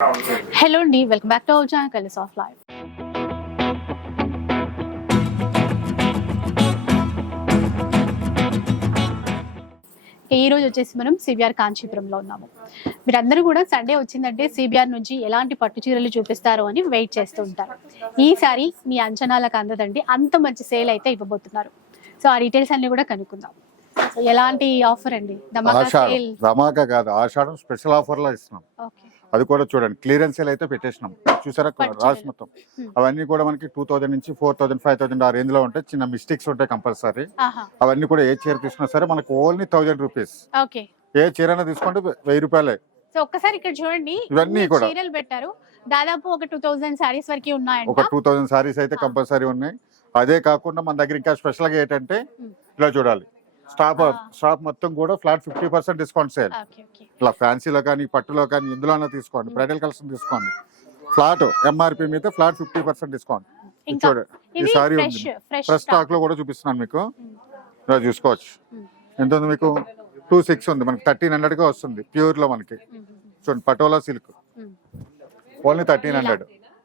Hello అండి welcome back to our channel Colours of Life ఈ రోజు వచ్చేసి మనం సిబిఆర్ కాంచీపురంలో ఉన్నాము. మీరందరూ కూడా సండే వచ్చిందంటే సిబిఆర్ నుంచి ఎలాంటి పట్టు చీరలు చూపిస్తారు అని వెయిట్ చేస్తూ ఉంటారు. ఈసారి మీ అంచనాలకు అందదండి అంత మంచి సేల్ అయితే ఇవ్వబోతున్నారు. సో ఆ డీటెయిల్స్ అన్ని కూడా కనుక్కుందాం. సో ఎలాంటి ఆఫర్ అండి? ధమాకా సేల్ ధమాకా కాదు ఆషాఢం స్పెషల్ ఆఫర్లో ఇస్తున్నాం. ఓకే అది కూడా చూడండి. క్లియరెన్స్ అయితే పెట్టేసినాం. చూసారా? రాసి. మొత్తం. అవన్నీ కూడా మనకి టూ థౌసండ్ నుంచి ఫోర్ థౌసండ్ ఫైవ్ థౌసండ్ ఆ రేంజ్లో ఉంటాయి చిన్న మిస్టేక్స్ ఉంటాయి కంపల్సరీ. అవన్నీ కూడా ఏ చీర తీసుకున్నా సరే మనకు ఓన్లీ థౌసండ్ రూపీస్. ఓకే. ఏ చీర తీసుకుంటే వెయ్యి రూపాయలే. సో ఒక్కసారి ఇక్కడ చూడండి. ఇవన్నీ కూడా. చీరలు పెట్టారు. దాదాపు ఒక టూ థౌసండ్ సారీస్ వరకు ఒక టూ థౌసండ్ సారీస్ అయితే. కంపల్సరీ ఉన్నాయి. అదే కాకుండా మన దగ్గర ఇంకా స్పెషల్గా ఏంటంటే. ఇలా చూడాలి. స్టాప్. స్టాప్ మొత్తం కూడా flat fifty percent discount sale. Okay okay. ఇలా ఫ్యాన్సీలో కానీ పట్టులో కానీ ఇందులోనే తీసుకోండి. బ్రైడల్ కలెక్షన్ తీసుకోండి. ఫ్లాట్ ఎంఆర్పి మీద ఫ్లాట్ ఫిఫ్టీ పర్సెంట్ డిస్కౌంట్. చూడండి ఈ సారీ ఫ్రెష్ ఉంది. Fresh fresh stock. లో కూడా చూపిస్తున్నాను మీకు. ఇలా చూసుకోవచ్చు. ఎంత ఉంది మీకు? టూ సిక్స్ ఉంది. మనకి థర్టీన్ హండ్రెడ్గా వస్తుంది. ప్యూర్లో మనకి చూడండి Patola silk only thirteen hundred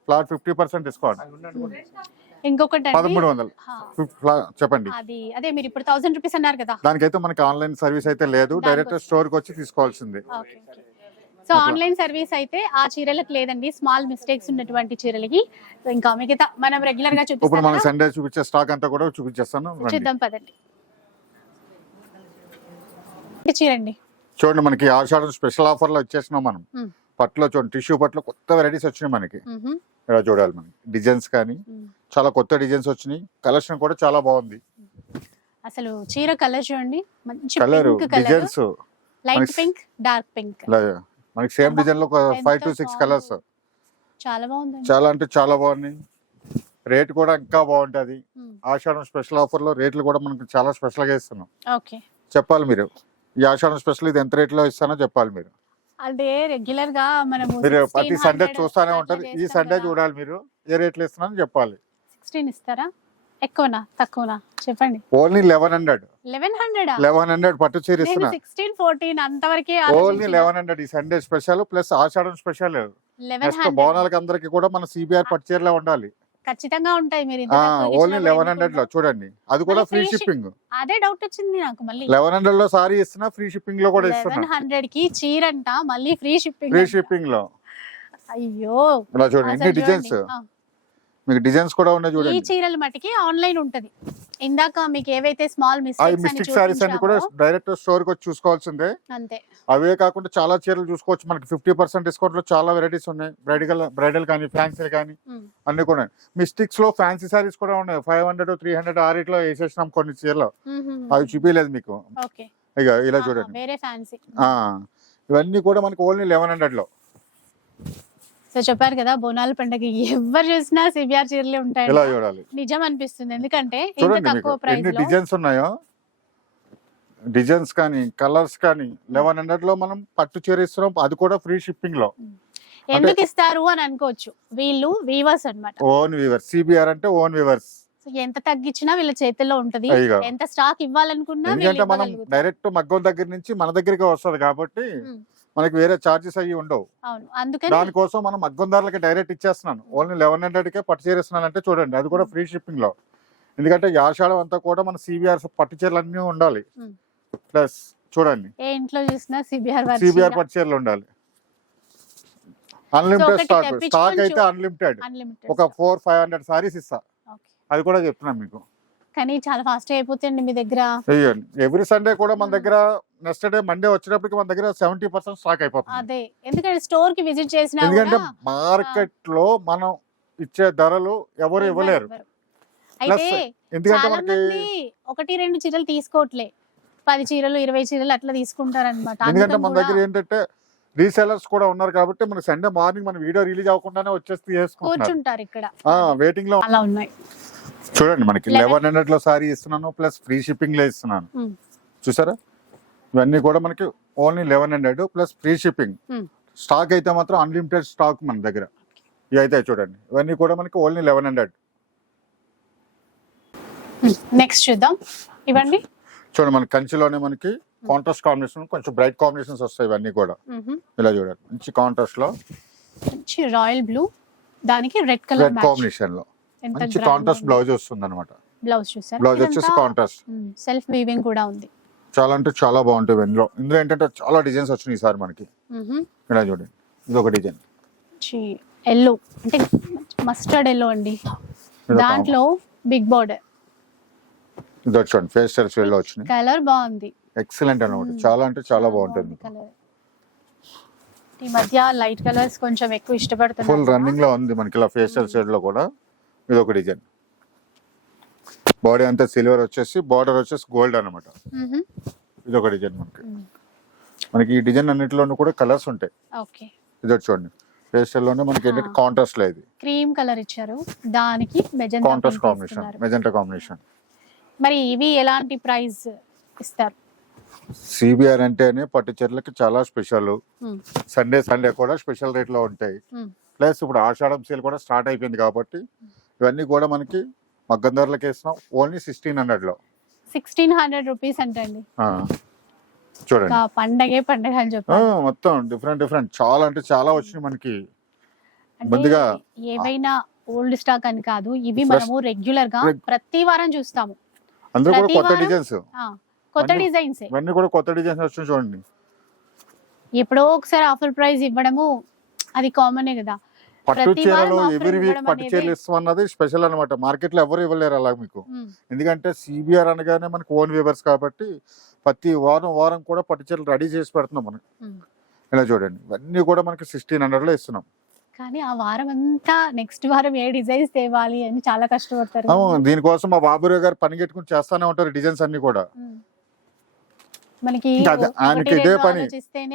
flat fifty percent discount ఇంకొకటి పదమూడు వందలు. చెప్పండి. అది అదే మీరు ఇప్పుడు థౌసండ్ రూపీస్ అన్నారు కదా. దానికైతే మనకి ఆన్లైన్ సర్వీస్ అయితే లేదు. డైరెక్ట్. స్టోర్కి వచ్చి తీసుకోవాల్సింది. సో ఆన్లైన్ సర్వీస్ అయితే ఆ చీరలకు లేదండి. స్మాల్ మిస్టేక్స్ ఉన్నటువంటి చీరలకి. ఇంకా మిగతా మనం రెగ్యులర్గా ఇప్పుడు చూపిస్తాం కదా, సండే చూపించే స్టాక్ అంతా కూడా చూపించేస్తాను. రండి. చూద్దాం పదండి. ఈ చీరండి. చూడండి మనకి ఆషాఢం స్పెషల్ ఆఫర్లో వచ్చేసినాం మనం. పట్టులో చూడండి టిష్యూ పట్టులో కొత్త వెరైటీస్ వచ్చినాయి మనకి. ఇలా చూడాలి మనకి డిజైన్స్ కానీ. చాలా కొత్త డిజైన్స్ వచ్చినాయి. కలెక్షన్ కూడా చాలా బాగుంది. అసలు చీర కలర్ చూడండి. మంచి colour designs light pink dark pink మనకి సేమ్ డిజైన్లో ఫైవ్ టు సిక్స్ బాగుంది. కలర్స్ చాలా బాగుందండి. చాలా అంటే చాలా బాగున్నాయి. రేట్ కూడా ఇంకా బాగుంటది. ఆషాఢం స్పెషల్ ఆఫర్లో రేట్లు కూడా మనకి చాలా స్పెషల్గా ఇస్తున్నాం. చెప్పాలి మీరు. ఈ ఆషాఢం స్పెషల్ ఇది ఎంత రేట్లో ఇస్తానో చెప్పాలి మీరు. అంటే రెగ్యులర్గా మీరు ప్రతి సండే చూస్తానే ఉంటారు ఈ సండే చూడాలి మీరు. ఏ రేట్లు ఇస్తున్నారని చెప్పాలి. సిక్స్టీన్ ఇస్తారా? ఎక్కువనా? తక్కువనా? చెప్పండి. Only eleven hundred. Eleven hundred? Eleven hundred పట్టు చీర నేను ఇస్తున్నా. సిక్స్టీన్ ఫోర్టీన్ అంతవరకే ఓన్లీ లెవెన్ హండ్రెడ్ ఈ Sunday special plus Ashadham special next బోనాలకి అందరికి కూడా మన సిబిఆర్ పట్టు చీరలో ఉండాలి. ఖచ్చితంగా ఉంటాయి మీరు ఇంత తక్కువకి ఓన్లీ లెవెన్ హండ్రెడ్లో. చూడండి. అది కూడా ఫ్రీ free ship- షిప్పింగ్ అదే డౌట్ వచ్చింది నాకు మళ్ళీ. లెవెన్ హండ్రెడ్లో సారీ ఇస్తున్నా ఫ్రీ షిప్పింగ్లో కూడా లెవెన్ ఇస్తున్నా హండ్రెడ్కి చీర అంట మళ్ళీ ఫ్రీ షిప్పింగ్ ఫ్రీ షిప్పింగ్లో. అయ్యో. ఇలా చూడండి అసలు ఇన్ని డిజైన్స్ చూడండి. ఆ, మీకు డిజైన్స్ కూడా ఉన్నాయి ఈ చూడండి. చీరల మటుకి ఆన్లైన్ ఉంటది. ఇందాక మీకు ఏవైతే స్మాల్ మిస్టేక్స్ అని మిస్టిక్ సారీస్ అన్ని కూడా డైరెక్ట్ స్టోర్కి వచ్చి చూసుకోవాల్సిందే. అంతే. అవే కాకుండా చాలా చీరలు చూసుకోవచ్చు. మనకి ఫిఫ్టీ పర్సెంట్ డిస్కౌంట్లో చాలా వెరైటీస్ ఉన్నాయి. బ్రైడల్ బ్రైడల్ కానీ ఫ్యాన్సీ కానీ అన్ని కూడా మిస్టిక్స్లో ఫ్యాన్సీ సారీస్ కూడా ఉన్నాయి. ఫైవ్ హండ్రెడ్ త్రీ హండ్రెడ్ ఆ రేట్లో వేసేసినాం కొన్ని చీరలు. అవి చూపించలేదు మీకు. ఓకే. ఇక ఇలా చూడండి. వేరే ఫ్యాన్సీ ఆ ఇవన్నీ కూడా మనకి ఓన్లీ లెవెన్ హండ్రెడ్లో. సో చెప్పారు కదా బోనాల పండుగ ఎవరు చూసినా సిబిఆర్ చీరలే ఉంటాయి ఇలా చూడాలి? నిజం అనిపిస్తుంది. ఎందుకంటే ఇంత చూడండి తక్కువ ప్రైస్ ఎన్ని లో డిజైన్స్ ఉన్నాయో డిజైన్స్ కానీ కలర్స్ కానీ లెవెన్ హండ్రెడ్లో మనం పట్టు చీర ఇస్తున్నాం అది కూడా ఫ్రీ షిప్పింగ్లో. ఎందుకు ఇస్తారు అని అనుకోవచ్చు. వీళ్ళు వీవర్స్ అన్నమాట. Own weavers C B R అంటే ఓన్ వీవర్స్ సో ఎంత తగ్గించినా వీళ్ళ చేతుల్లో ఉంటది. ఎంత స్టాక్ ఇవ్వాలనుకున్నా వీళ్ళు ఎందుకంటే మనం ఇవ్వగలుగుతారు. డైరెక్ట్ మగ్గం దగ్గర నుంచి మన దగ్గరికి వస్తుంది కాబట్టి ఉమ్, మనకి వేరే చార్జెస్ అయ్యి ఉండవు. దానికోసం మనం మగ్గం ధరలకి డైరెక్ట్ ఇచ్చేస్తున్నాను. ఓన్లీ లెవెన్ హండ్రెడ్ కే పట్టు చీర ఇస్తున్నాను అంటే చూడండి అది కూడా ఫ్రీ షిప్పింగ్లో. ఎందుకంటే ఆషాఢం అంతా కూడా మన సిబిఆర్ పట్టు చీరలు అన్నీ ఉండాలి. ప్లస్ చూడండి. ఏ ఇంట్లో చూసినా సిబిఆర్ సిబిఆర్ పట్టు చీరలు ఉండాలి. అన్లిమిటెడ్ స్టాక్ స్టాక్ అయితే అన్లిమిటెడ్ అన్లిమిటెడ్ ఒక ఫోర్ ఫైవ్ హండ్రెడ్ సారీస్ ఇస్తా. అది కూడా చెప్తున్నాను మీకు. కానీ చాలా ఫాస్ట్ అయిపోతుంది మీ దగ్గర. ఎవ్రీ సండే కూడా మన దగ్గర నెక్స్ట్ డే మండే వచ్చేటప్పటికి మన దగ్గర సెవెంటీ పర్సెంట్ స్టాక్ అయిపోతుంది. అదే ఎందుకంటే స్టోర్కి విజిట్ చేసినా ఎందుకంటే మార్కెట్లో మనం ఇచ్చే ధరలు ఎవరు ఇవ్వలేరు. అయితే ఎందుకంటే మనకి ఒకటి రెండు చీరలు తీసుకోవట్లే. పది చీరలు ఇరవై చీరలు అట్లా తీసుకుంటారన్నమాట. ఎందుకంటే అందుకని మన దగ్గర ఏంటంటే రీసెలర్స్ కూడా ఉన్నారు కాబట్టి మన సండే మార్నింగ్ మన వీడియో రిలీజ్ అవ్వకుండానే వచ్చేసి కూర్చుంటారు ఇక్కడ. వెయిటింగ్లో అలా ఉన్నాయి. చూడండి మనకి లెవెన్ హండ్రెడ్లో సారీ ఇస్తున్నాను ప్లస్ ఫ్రీ షిప్పింగ్లో ఇస్తున్నాను. ఉమ్, చూసారా? ఇవన్నీ కూడా మనకి only eleven hundred plus free shipping. Stock అయితే మాత్రం అన్లిమిటెడ్ స్టాక్ మన దగ్గర. ఇవి అయితే చూడండి. ఇవన్నీ కూడా మనకి ఓన్లీ లెవెన్ హండ్రెడ్ నెక్స్ట్ చూద్దాం. ఇవ్వండి చూడండి మన కంచిలోనే మనకి కాంట్రాస్ట్ కాంబినేషన్ కొంచెం బ్రైట్ కాంబినేషన్స్ వస్తాయి ఇవన్నీ కూడా. మ్హూ. ఇలా చూడండి మంచి కాంట్రాస్ట్లో వచ్చి రాయల్ బ్లూ దానికి రెడ్ కలర్ కాంబినేషన్లో. మంచి కాంట్రాస్ట్ బ్లౌజ్ వస్తుంది అనమాట బ్లౌజ్ చూసారు? బ్లౌజ్ వచ్చేసి కాంట్రాస్ట్ సెల్ఫ్ వీవింగ్ కూడా ఉంది. చాలా అంటే చాలా బాగుంటుంది ఇందులో. ఇందులో ఏంటంటే చాలా డిజైన్స్ వచ్చినాయి ఈసారి మనకి. ఇలా చూడండి. ఇది ఒక డిజైన్ ఎల్లో అంటే మస్టర్డ్ ఎల్లో అండి. దాంట్లో బిగ్ బార్డర్ ఇది వచ్చి చూడండి ఫేస్ స్టైల్స్లో వచ్చినాయి. కలర్ బాగుంది. ఎక్సలెంట్ అనమాట. చాలా అంటే చాలా బాగుంటుంది. కలర్ ఈ మధ్య లైట్ కలర్స్ కొంచెం ఎక్కువ ఫుల్ ఇష్టపడుతున్నారు రన్నింగ్లో ఉంది మనకి ఇలా ఫేషియల్ షేడ్లో కూడా. ఇది ఒక డిజైన్. బాడీ అంతా సిల్వర్ వచ్చేసి బార్డర్ వచ్చేసి గోల్డ్ అన్నమాట. ఇది ఒక డిజైన్ మనకి. మనకి ఈ డిజైన్ అన్నిటిలోనూ కూడా కలర్స్ ఉంటాయి. ఓకే. ఇది వచ్చి చూడండి ఫేషియల్లోనే మనకి ఏంటంటే. కాంట్రాస్ట్లో ఇది. క్రీమ్ కలర్ ఇచ్చారు. దానికి magenta contrast combination magenta combination మరి ఇవి ఎలాంటి ప్రైస్ ఇస్తారు? సిబిఆర్ అంటేనే పట్టు చీరలకి చాలా స్పెషల్. సండే సండే కూడా స్పెషల్ రేట్లో ఉంటాయి. ప్లస్ ఇప్పుడు ఆషాఢం సేల్ కూడా స్టార్ట్ అయిపోయింది కాబట్టి ఇవన్నీ కూడా మనకి మగ్గం ధరలకి వేస్తున్నాం. ఓన్లీ సిక్స్టీన్ హండ్రెడ్లో. సిక్స్టీన్ హండ్రెడ్ రూపీస్ అంటండి. చూడండి. పండగే పండగ అని ఆ, చెప్పాలి. మొత్తం డిఫరెంట్ డిఫరెంట్ చాలా అంటే చాలా వచ్చినాయి మనకి. ముందుగా ఏవైనా ఓల్డ్ స్టాక్ అని కాదు ఇవి మనము రెగ్యులర్గా ప్రతి వారం చూస్తాము. అందులో కూడా కొత్త డిజైన్స్ కొత్త డిజైన్స్ ఇవన్నీ కూడా కొత్త డిజైన్స్ వచ్చినాయి చూడండి. ఎప్పుడో ఒకసారి ఆఫర్ ప్రైస్ ఇవ్వడము అది కామనే కదా. పట్టు చీరలు ఎవరి వీక్ పట్టు చీరలు ఇస్తామన్నది స్పెషల్ అన్నమాట. మార్కెట్లో ఎవరు ఇవ్వలేరు అలా మీకు. ఎందుకంటే సిబిఆర్ అనగానే మనకి ఓన్ వేవర్స్ కాబట్టి ప్రతి వారం వారం కూడా పట్టు చీరలు రెడీ చేసి పెడుతున్నాం మనం. ఇలా చూడండి. ఇవన్నీ కూడా మనకి సిక్స్టీన్ హండ్రెడ్లో ఇస్తున్నాం. కానీ ఆ వారం అంతా నెక్స్ట్ వారం ఏ డిజైన్స్ తేవాలి అని చాలా కష్టపడతారు అవును, దీనికోసం మా బాబురావు గారు పని కట్టుకుని చేస్తానే ఉంటారు డిజైన్స్ అన్ని కూడా. మనకి ఆయనకి ఇదే పని.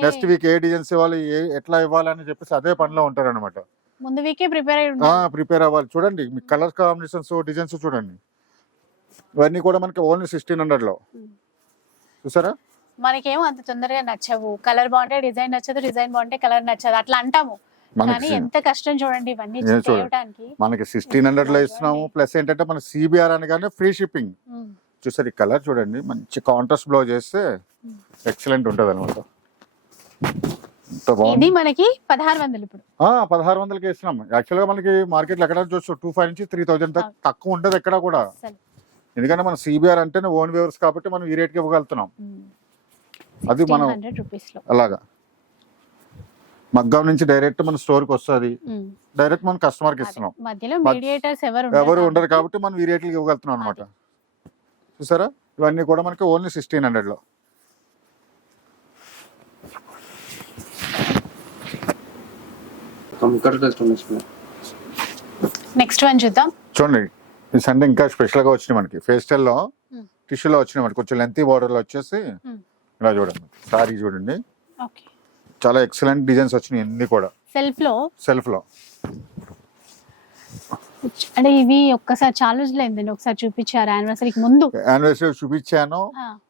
నెక్స్ట్ వీక్ ఏ డిజైన్స్ ఇవ్వాలి ఎట్లా ఇవ్వాలి అని చెప్పేసి అదే పనిలో ఉంటారు అనమాట ముందు వీకే ప్రిపేర్ అయి ఉండాలి ప్రిపేర్ అవ్వాలి. చూడండి మీ కలర్ కాంబినేషన్స్ డిజైన్స్ చూడండి. ఇవన్నీ కూడా మనకి ఓన్లీ సిక్స్టీన్ హండ్రెడ్లో. ఉమ్. చూసారా? మనకేమో అంత తొందరగా నచ్చవు. కలర్ బాగుంటే డిజైన్ నచ్చదు డిజైన్ బాగుంటే కలర్ నచ్చదు. అట్లా అంటాము. కానీ ఎంత కష్టం చూడండి ఇవన్నీ చూడండి. చేయడానికి మనకి సిక్స్టీన్ హండ్రెడ్లో ఇస్తున్నాము. ప్లస్ ఏంటంటే మన సిబిఆర్ అనగానే ఫ్రీ షిప్పింగ్. చూసారు ఈ కలర్ చూడండి. మంచి కాంట్రాస్ట్ బ్లౌజ్ చేస్తే ఎక్సలెంట్ ఉంటుంది అనమాట ఇది మనకి పదహారు వందలు ఇప్పుడు. పదహారు వందలకి ఇస్తున్నాం. యాక్చువల్గా మనకి మార్కెట్లో ఎక్కడ చూడొచ్చు. టూ ఫైవ్ నుంచి త్రీ అవును. తక్కువ ఉంటుంది ఎక్కడ కూడా. ఎందుకంటే మన సిబిఆర్ అంటేనే ఓన్ వేవర్స్ కాబట్టి మనం ఈ రేట్కి ఇవ్వగలుగుతున్నాం. అది మనం అలాగా. మగ్గం నుంచి డైరెక్ట్ మన స్టోర్కి వస్తుంది. డైరెక్ట్ మనం కస్టమర్కి. ఇస్తున్నాం. ఎవరు ఉండరు కాబట్టి మనం ఈ రేట్లకి ఇవ్వగలుగుతున్నాం అనమాట చూసారా? ఇవన్నీ కూడా మనకి ఓన్లీ సిక్స్టీన్ హండ్రెడ్లో కంప్యూటర్ కస్టమర్స్ నెక్స్ట్ వన్ చూద్దాం. చూడండి ఈ సండే ఇంకా స్పెషల్గా వచ్చినాయి మనకి. ఫేస్టల్లో Hmm. టిష్యూలో వచ్చినాయి మనకి. కొంచెం లెంతీ బార్డర్లో వచ్చేసి. ఇలా చూడండి. సారీ చూడండి. ఓకే. చాలా ఎక్సలెంట్ డిజైన్స్ వచ్చినాయి అన్ని కూడా. సెల్ఫ్లో సెల్ఫ్లో అంటే ఇవి ఒక్కసారి చాలా రోజులు అయిందండి ఒకసారి చూపించారు? యానివర్సరీకి ముందు. యానివర్సరీ చూపించాను.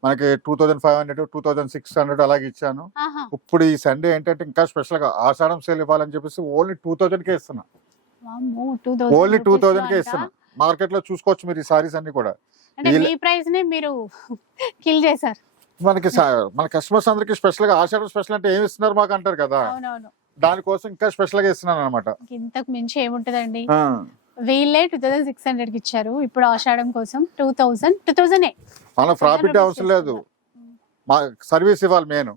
మనకి two thousand five hundred two thousand six hundred అలాగే ఇచ్చాను. ఇప్పుడు ఈ సండే ఏంటంటే ఇంకా స్పెషల్గా ఆషాఢం సేల్ ఇవ్వాలని చెప్పేసి ఓన్లీ టూ థౌసండ్ కే ఇస్తున్నా. వామ్మో, 2000 ఓన్లీ టూ థౌసండ్ కే ఇస్తున్నా. మార్కెట్లో చూసుకోవచ్చు మీరు ఈ సారీస్ అన్ని కూడా. మీ ప్రైస్ని మీరు కిల్ చేశారు. మనకి మన కస్టమర్స్ అందరికి స్పెషల్గా ఆషాఢం స్పెషల్ అంటే ఏమి ఇస్తున్నారు మాకు అంటారు కదా. దానికోసం ఇంకా స్పెషల్గా ఇస్తున్నాను అనమాట ఇంతకు మించి ఏముంటదండి? వీళ్ళే టూ థౌసండ్ సిక్స్ హండ్రెడ్కి ఇచ్చారు. ఇప్పుడు ఆషాఢం కోసం టూ థౌసండ్ టూ థౌసండ్ మన ప్రాఫిట్ అవసరం లేదు. మా సర్వీస్ ఇవ్వాలి మెయిన్.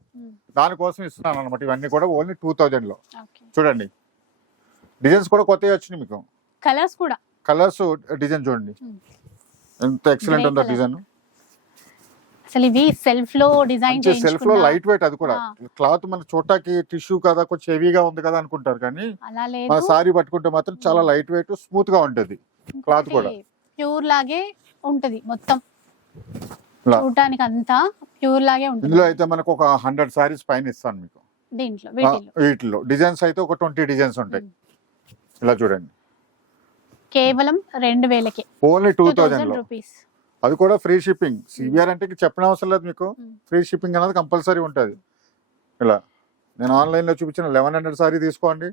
దానికోసం ఇస్తున్నాను అనమాట ఇవన్నీ కూడా ఓన్లీ టూ థౌజండ్లో. చూడండి. డిజైన్స్ కూడా కొత్తవి వచ్చినాయి మీకు. కలర్స్ కూడా. కలర్స్ డిజైన్ చూడండి. Hmm. ఎంత ఎక్సలెంట్ ఉందో. డిజైన్. అసలు ఇవి సెల్ఫ్లో డిజైన్ సెల్ఫ్లో లైట్ వెయిట్ అది కూడా. క్లాత్ మన చూడటానికి టిష్యూ కదా కొంచెం హెవీగా ఉంది కదా అనుకుంటారు కానీ మన సారీ పట్టుకుంటే మాత్రం చాలా లైట్ వెయిట్ స్మూత్గా ఉంటది cloth కూడా. ప్యూర్ లాగే ఉంటది మొత్తం. చూడటానికి అంతా ప్యూర్ లాగే ఉంటుంది. ఇందులో అయితే మనకు ఒక హండ్రెడ్ సారీస్ పైన ఇస్తాను మీకు. దీంట్లో వీటిలో డిజైన్స్ అయితే ఒక ట్వంటీ డిజైన్స్ ఉంటాయి. ఇలా చూడండి. కేవలం రెండు వేలకి. ఓన్లీ టూ థౌజండ్ రూపీస్ అది కూడా ఫ్రీ షిప్పింగ్. సిబిఆర్ అంటే ఇంక చెప్పిన అవసరం లేదు మీకు. Hmm. ఫ్రీ షిప్పింగ్ అనేది కంపల్సరీ ఉంటుంది. ఇలా. నేను ఆన్లైన్లో చూపించిన లెవెన్ హండ్రెడ్ సారీ తీసుకోండి.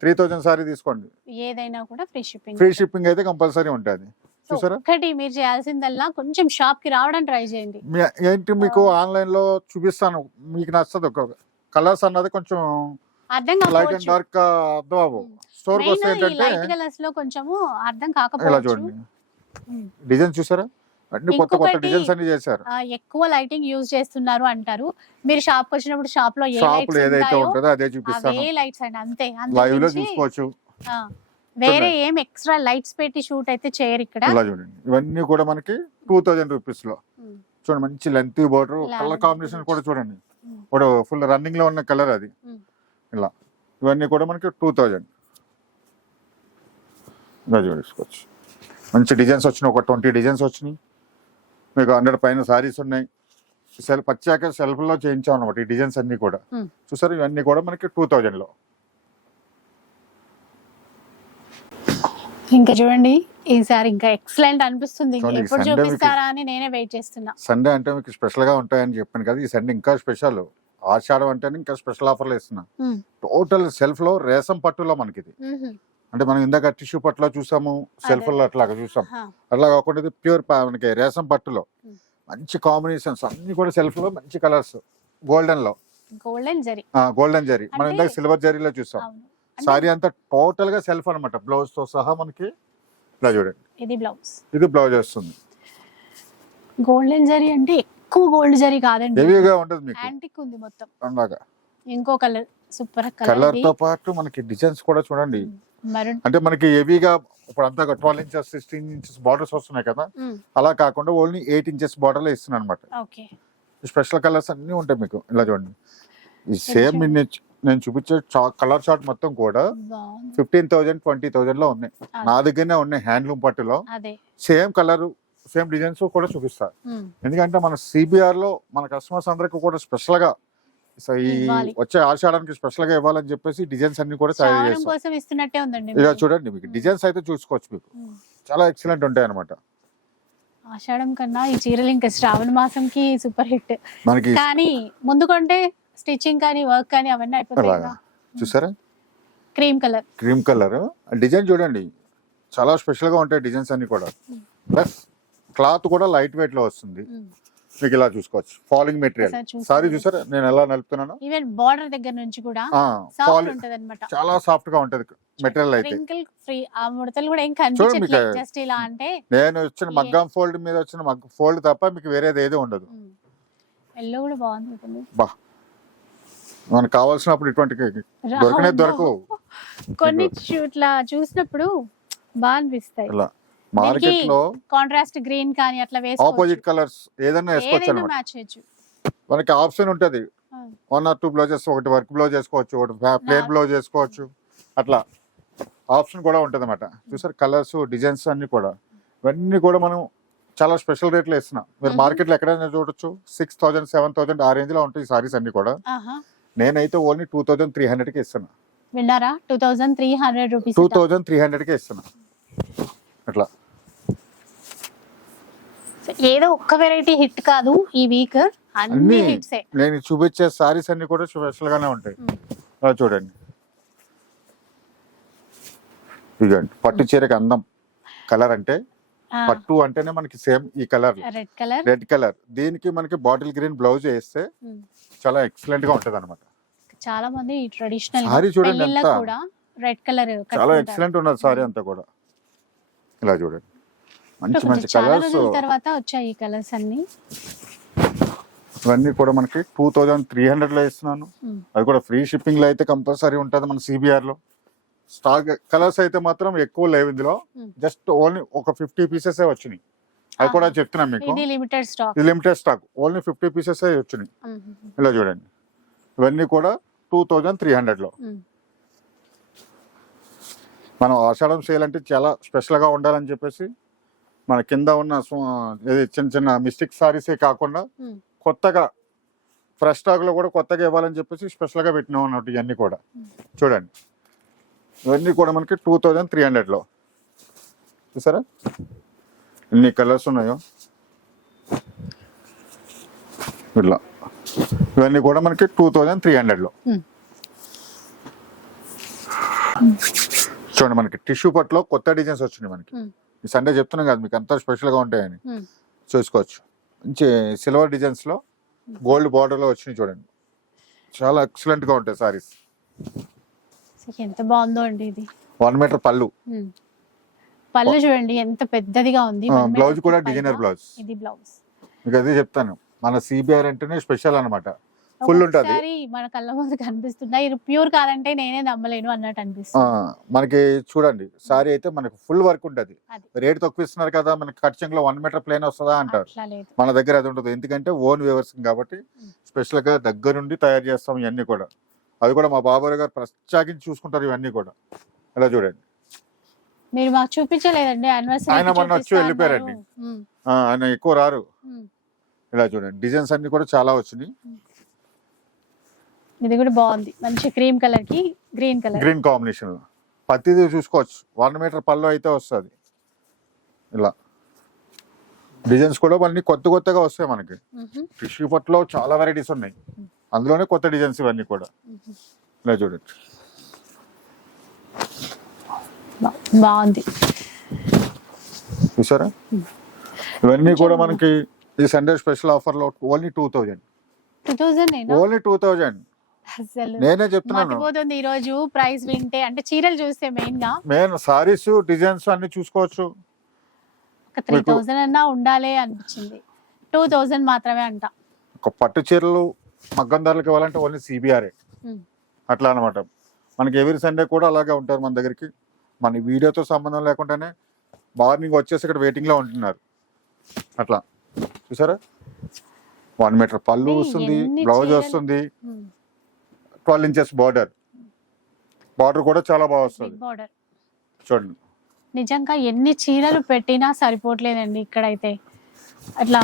త్రీ థౌజండ్ సారీ తీసుకోండి. ఏదైనా కూడా ఫ్రీ షిప్పింగ్ ఫ్రీ షిప్పింగ్ అయితే కంపల్సరీ ఉంటుంది. చూసారా? ఒక్కటి మీరు చేయాల్సిందల్లా కొంచెం షాప్కి ట్రై చేయండి. ఏంటి మీకు ఆన్లైన్లో చూపిస్తాను. మీకు నచ్చదు. కలర్స్ అన్నది కొంచెం అర్థం లైట్ అండ్ డార్క్ అర్థం అవ్వవు. స్టోర్ వస్తే మెయిన్ ఈ ఏంటంటే లైట్ కలర్స్లో కొంచెము అర్థం ఇలా కాకపోవచ్చు. చూడండి ఉమ్. డిజైన్ చూసారా? అన్ని కొత్త కొత్త డిజైన్స్ అన్ని చేశారు. ఆ, ఎక్కువ లైటింగ్ యూజ్ చేస్తున్నారు అంటారు. మీరు షాప్కి వచ్చినప్పుడు షాప్లో ఏ షాప్లో ఏదైతే ఉంటుందో అదే చూపిస్తాను. అవే లైట్స్ అండి అంతే. లైవ్లో చూసుకోవచ్చు. వేరే ఏం ఎక్స్ట్రా లైట్స్ పెట్టి షూట్ అయితే చేయరు ఇక్కడ. చూడండి. ఇవన్నీ కూడా మనకి టూ థౌజండ్ రూపీస్లో. చూడండి మంచి లెంత్ బోర్డర్ కలర్ కాంబినేషన్ కూడా చూడండి. ఇప్పుడు ఫుల్ రన్నింగ్లో ఉన్న కలర్ అది. ఇలా. ఇవన్నీ కూడా మనకి టూ థౌజండ్ ఇలా చూసుకోవచ్చు. మంచి డిజైన్స్ వచ్చినాయి. ఒక ట్వంటీ డిజైన్స్ వచ్చినాయి. మీకు హండ్రెడ్ పైన సారీస్ ఉన్నాయి. సెల్ఫ్ పచ్చాక సెల్ఫ్లో చేయించాం అనమాట ఈ డిజైన్స్ అన్ని కూడా. చూసారు ఇవన్నీ కూడా మనకి టూ థౌజండ్లో ఇంకా చూడండి ఈసారి ఇంకా ఎక్సలెంట్ అనిపిస్తుంది. ఎప్పుడు చూపిస్తారా అని నేనే వెయిట్ చేస్తున్నా. సండే అంటే మీకు స్పెషల్గా ఉంటాయని చెప్పాను కదా ఈ సండే ఇంకా స్పెషల్ ఆషాఢం అంటే ఇంకా స్పెషల్ ఆఫర్లు ఇస్తున్నా. టోటల్ సెల్ఫ్లో రేసం పట్టులో మనకి ఇది. అంటే మనం ఇందాక టిష్యూ పట్టులో చూసాము సెల్ఫ్లో అట్లాగా చూసాం. అట్లా కాకుండా ఇది ప్యూర్ మనకి రేసం పట్టులో. మంచి కాంబినేషన్స్ అన్ని కూడా సెల్ఫ్లో మంచి కలర్స్. గోల్డెన్లో గోల్డెన్ జరీ. గోల్డెన్ జరీ. మనం ఇందాక సిల్వర్ జరీలో చూసాం. సారీ అంతా టోటల్గా సెల్ఫ్ అన్నమాట. బ్లౌజ్తో సహా మనకి ఇలా చూడండి. ఇది బ్లౌజ్. ఇది బ్లౌజ్ వస్తుంది. గోల్డెన్ జరీ అంటే ఎక్కువ గోల్డ్ జరీ కాదండి. హెవీగా ఉంటుంది మీకు. యాంటిక్ ఉంది మొత్తం. అలాగా ఇంకో కలర్ సూపర్ కలర్ కలర్తో పాటు మనకి డిజైన్స్ కూడా చూడండి. అంటే మనకి హెవీగా ఇప్పుడు అంతా twelve inches sixteen inches borders వస్తున్నాయి కదా. అలా కాకుండా ఓన్లీ ఎయిట్ ఇంచెస్ బార్డర్లో ఇస్తున్నాను అనమాట స్పెషల్ కలర్స్ అన్ని ఉంటాయి మీకు. ఇలా చూడండి. ఈ సేమ్ నేను చూపించే కలర్ చార్ట్ మొత్తం కూడా ఫిఫ్టీన్ థౌసండ్ ట్వంటీ థౌసండ్లో ఉన్నాయి. నా దగ్గరనే ఉన్నాయి హ్యాండ్లూమ్ పట్టులో. సేమ్ కలర్ సేమ్ డిజైన్స్ కూడా చూపిస్తా. ఉమ్. ఎందుకంటే మన సిబిఆర్లో మన కస్టమర్స్ అందరికి కూడా స్పెషల్గా సో ఈ. వచ్చే ఆషాఢానికి స్పెషల్గా ఇవ్వాలని చెప్పేసి డిజైన్స్ అన్ని కూడా తయారు చేస్తాం ఇస్తున్నట్టే ఉందండి ఇలా. చూడండి మీకు డిజైన్స్ అయితే చూసుకోవచ్చు మీకు. చాలా ఎక్సలెంట్ ఉంటాయి అనమాట ఆషాఢం కన్నా ఈ చీరలు ఇంకా శ్రావణ మాసంకి సూపర్ హిట్. మనకి కానీ ముందు కొంటే స్టిచ్చింగ్ కానీ వర్క్ కానీ అవన్నీ అయిపోతాయి చూసారా? Cream colour. Cream colour. Design చూడండి చాలా స్పెషల్గా ఉంటాయి డిజైన్స్ అన్ని కూడా. ప్లస్ క్లాత్ కూడా లైట్ వెయిట్లో వస్తుంది మీకు ఇలా చూసుకోవచ్చు. Falling material. సారీ చూసారా? నేను ఎలా నలుపుతున్నాను? ఈవెన్ బార్డర్ దగ్గర నుంచి కూడా సాఫ్ట్ ఉంటది చాలా సాఫ్ట్గా ఉంటది మెటీరియల్ అయితే. ఫ్రీ ఆ ముడతలు కూడా ఏం చూడండి కనిపించట్లేదు మీకు- జస్ట్ ఇలా అంటే నేను వచ్చిన మగ్గం ఫోల్డ్ మీద వచ్చిన మగ్గ ఫోల్డ్ తప్ప మీకు వేరేది ఏది ఉండదు. ఎల్లో కూడా బాగుంది బా. మనకు కావాల్సినప్పుడు ఇటువంటి దొరకనే దొరకవు. కొన్ని ఇట్లా చూసినప్పుడు బాగా అనిపిస్తాయి. మార్కెట్లో కాంట్రాస్ట్ గ్రీన్ కానీ అట్లా ఆపోజిట్ కలర్స్ ఏదైనా వేసుకోవచ్చు మ్యాచ్ చేయొచ్చు. మనకి ఆప్షన్ ఉంటది. వన్ ఆర్ టూ బ్లౌజెస్ ఒకటి వర్క్ బ్లౌజ్ చేసుకోవచ్చు ఒకటి ప్లేన్ బ్లౌజ్ చేసుకోవచ్చు. అట్లా. ఆప్షన్ కూడా ఉంటుంది అనమాట చూసారు కలర్స్ డిజైన్స్ అన్ని కూడా. ఇవన్నీ కూడా మనం చాలా స్పెషల్ రేట్లో ఇస్తున్నాం మీరు మ్మ్. మార్కెట్లో ఎక్కడైనా చూడొచ్చు. సిక్స్ థౌసండ్ సెవెన్ థౌసండ్ ఆ రేంజ్లో ఉంటాయి సారీస్ అన్ని కూడా. నేనైతే ఓన్లీ టూ థౌసండ్ త్రీ హండ్రెడ్కి ఇస్తున్నా. విన్నారా? Two thousand three hundred rupees two thousand three హండ్రెడ్కి ఇస్తున్నా. అట్లా. ఏదో ఒక్క వెరైటీ హిట్ కాదు ఈ వీక్ అన్ని హిట్సే నేను చూపించే సారీస్ అన్ని కూడా స్పెషల్ గానే ఉంటాయి. చూడండి. ఇదిగోండి పట్టు చీరకి అందం. కలర్ అంటే పట్టు అంటేనే మనకి సేమ్ ఈ colour red colour red colour దీనికి మనకి బాటిల్ గ్రీన్ బ్లౌజ్ వేస్తే చాలా ఎక్సలెంట్గా ఉంటది అనమాట చాలా మంది ట్రెడిషనల్ సారీ చూడండి కూడా రెడ్ కలర్ చాలా ఎక్సలెంట్ ఉన్నది సారీ అంతా కూడా. ఇలా చూడండి. మంచి మంచి కలర్స్ తర్వాత వచ్చాయి ఈ కలర్స్ అన్ని. ఇవన్నీ కూడా మనకి టూ థౌజండ్ త్రీ హండ్రెడ్లో ఇస్తున్నాను. అది కూడా ఫ్రీ షిప్పింగ్లో అయితే కంపల్సరీ ఉంటుంది మన సిబిఆర్లో. స్టాక్ కలర్స్ అయితే మాత్రం ఎక్కువ లేవు ఇందులో. జస్ట్ ఓన్లీ ఒక ఫిఫ్టీ పీసెస్ వచ్చినాయి. అది కూడా ఆహా. చెప్తున్నాను మీకు. Limited stock limited stock only fifty pieces వచ్చినాయి. ఇలా చూడండి. ఇవన్నీ కూడా టూ థౌజండ్ త్రీ హండ్రెడ్లో. మనం ఆషాఢం సేల్ అంటే చాలా స్పెషల్గా ఉండాలని చెప్పేసి మన కింద ఉన్న చిన్న చిన్న మిస్టేక్ సారీసే కాకుండా. కొత్తగా ఫ్రెష్ స్టాక్లో కూడా కొత్తగా ఇవ్వాలని చెప్పేసి స్పెషల్గా పెట్టినాం అన్నట్టు ఇవన్నీ కూడా. చూడండి ఇవన్నీ కూడా మనకి టూ థౌజండ్ త్రీ హండ్రెడ్లో చూసారా ఎన్ని కలర్స్ ఉన్నాయో ఇట్లా ఇవన్నీ కూడా మనకి టూ థౌజండ్ త్రీ హండ్రెడ్లో మ్మ్. చూడండి మనకి టిష్యూ పట్లో కొత్త డిజైన్స్ వచ్చినాయి మనకి. ఈ సండే చెప్తున్నాం కదా మీకు అంతా స్పెషల్గా ఉంటాయని. చూసుకోవచ్చు. మంచి సిల్వర్ డిజైన్స్లో గోల్డ్ బార్డర్లో వచ్చినాయి చూడండి. చాలా ఎక్సలెంట్గా ఉంటాయి సారీస్. ఎంత బాగుందో అండి ఇది. వన్ మీటర్ పళ్ళు. పళ్ళు చూడండి ఎంత పెద్దదిగా ఉంది. బ్లౌజ్ కూడా. Designer blouse. ఇది బ్లౌజ్. మీకు అదే చెప్తాను. మన సిబిఆర్ అంటేనే స్పెషల్ అన్నమాట. Full ఉంటది. మన కళ్ళ ముందు కనిపిస్తున్నాయి ఇది ప్యూర్ కాదంటే నేనే నమ్మలేను అన్నట్టు అనిపిస్తుంది. మనకి చూడండి సారీ అయితే మనకి ఫుల్ వర్క్ ఉంటది. అది. రేట్ తక్కువ ఇస్తున్నారు కదా మనకి కట్చింగ్లో వన్ మీటర్ ప్లేన్ వస్తుందా అంటారు. మన దగ్గర అది ఉండదు ఎందుకంటే ఓన్ వ్యూవర్స్ కాబట్టి. స్పెషల్గా దగ్గరుండి తయారు చేస్తాం ఇవన్నీ కూడా. అవి కూడా మా బాబాయ్ గారు ప్రత్యేకించి చూసుకుంటారు ఇవన్నీ కూడా. ఇలా చూడండి. మీరు మాకు చూపించలేదండి. ఆయన మొన్న వచ్చి వెళ్ళిపోయారండి. ఆయన ఎక్కువ రారు. ఇలా చూడండి. డిజైన్స్ అన్ని కూడా చాలా వచ్చినాయి. ఇది కూడా బాగుంది. మంచి క్రీమ్ కలర్కి గ్రీన్ కలర్. Green combination. పత్తిది చూసుకోవచ్చు. వన్ మీటర్ పళ్ళు అయితే వస్తుంది. ఇలా. డిజైన్స్ కూడా మళ్ళీ కొత్త కొత్తగా వస్తాయి మనకి. టిష్యూ పట్టులో చాలా వెరైటీస్ ఉన్నాయి. అందులోనే కొత్త డిజైన్స్ ఇవన్నీ కూడా. ఇలా చూడండి బాగుంది. చూసారా? ఇవన్నీ కూడా మనకి ఈ సండే స్పెషల్ ఆఫర్లో only two thousand only two thousand అసలు నేనే చెప్తున్నాను. మతిపోతుంది ఈ రోజు ప్రైస్ వింటే అంటే చీరలు చూస్తే మెయిన్గా మెయిన్ సారీస్ డిజైన్స్ అన్ని చూసుకోవచ్చు. ఒక త్రీ థౌజండ్ అన్నా ఉండాలి అనిపించింది. టూ థౌజండ్ మాత్రమే అంట. ఒక పట్టు చీరలు మగ్గం ధరలకు ఇవ్వాలంటే ఓన్లీ సిబిఆర్ఏ. అట్లా అనమాట మనకి ఎవరి సండే కూడా అలాగే ఉంటారు మన దగ్గరికి. మన వీడియోతో సంబంధం లేకుండానే మార్నింగ్ వచ్చేసి ఇక్కడ వెయిటింగ్లో ఉంటున్నారు. అట్లా. చూసారా? వన్ మీటర్ పళ్ళు వస్తుంది బ్లౌజ్. వస్తుంది. ట్వెల్వ్ ఇంచెస్ బార్డర్ బార్డర్ కూడా చాలా బాగా వస్తుంది బార్డర్ చూడండి నిజంగా ఎన్ని చీరలు పెట్టినా సరిపోవట్లేదండి ఇక్కడైతే అట్లా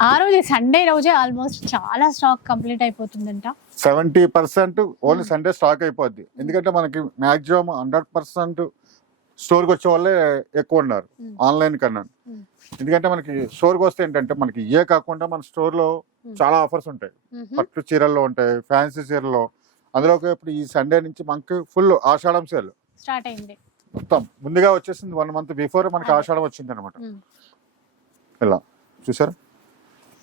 ఆ రోజు సండే రోజే ఆల్మోస్ట్ చాలా stock complete అయిపోతుందంట seventy percent only Hmm. Sunday stock అయిపోద్ది ఎందుకంటే మనకి మాక్సిమం హండ్రెడ్ పర్సెంట్ స్టోర్కి వచ్చే వాళ్ళే ఎక్కువ ఉన్నారు Hmm. ఆన్లైన్ కన్నా Hmm. ఎందుకంటే మనకి స్టోర్కి వస్తే ఏంటంటే మనకి ఇయే కాకుండా మన స్టోర్లో Hmm. చాలా ఆఫర్స్ ఉంటాయి. పట్టు చీరల్లో ఉంటాయి ఫ్యాన్సీ చీరల్లో అందులో ఇప్పుడు ఈ సండే నుంచి మనకి ఫుల్ ఆషాఢం సేల్. స్టార్ట్ అయింది. మొత్తం ముందుగా వచ్చేసింది వన్ మంత్ బిఫోర్ మనకి. ఆషాఢం వచ్చింది అనమాట. ఇలా. చూసారా?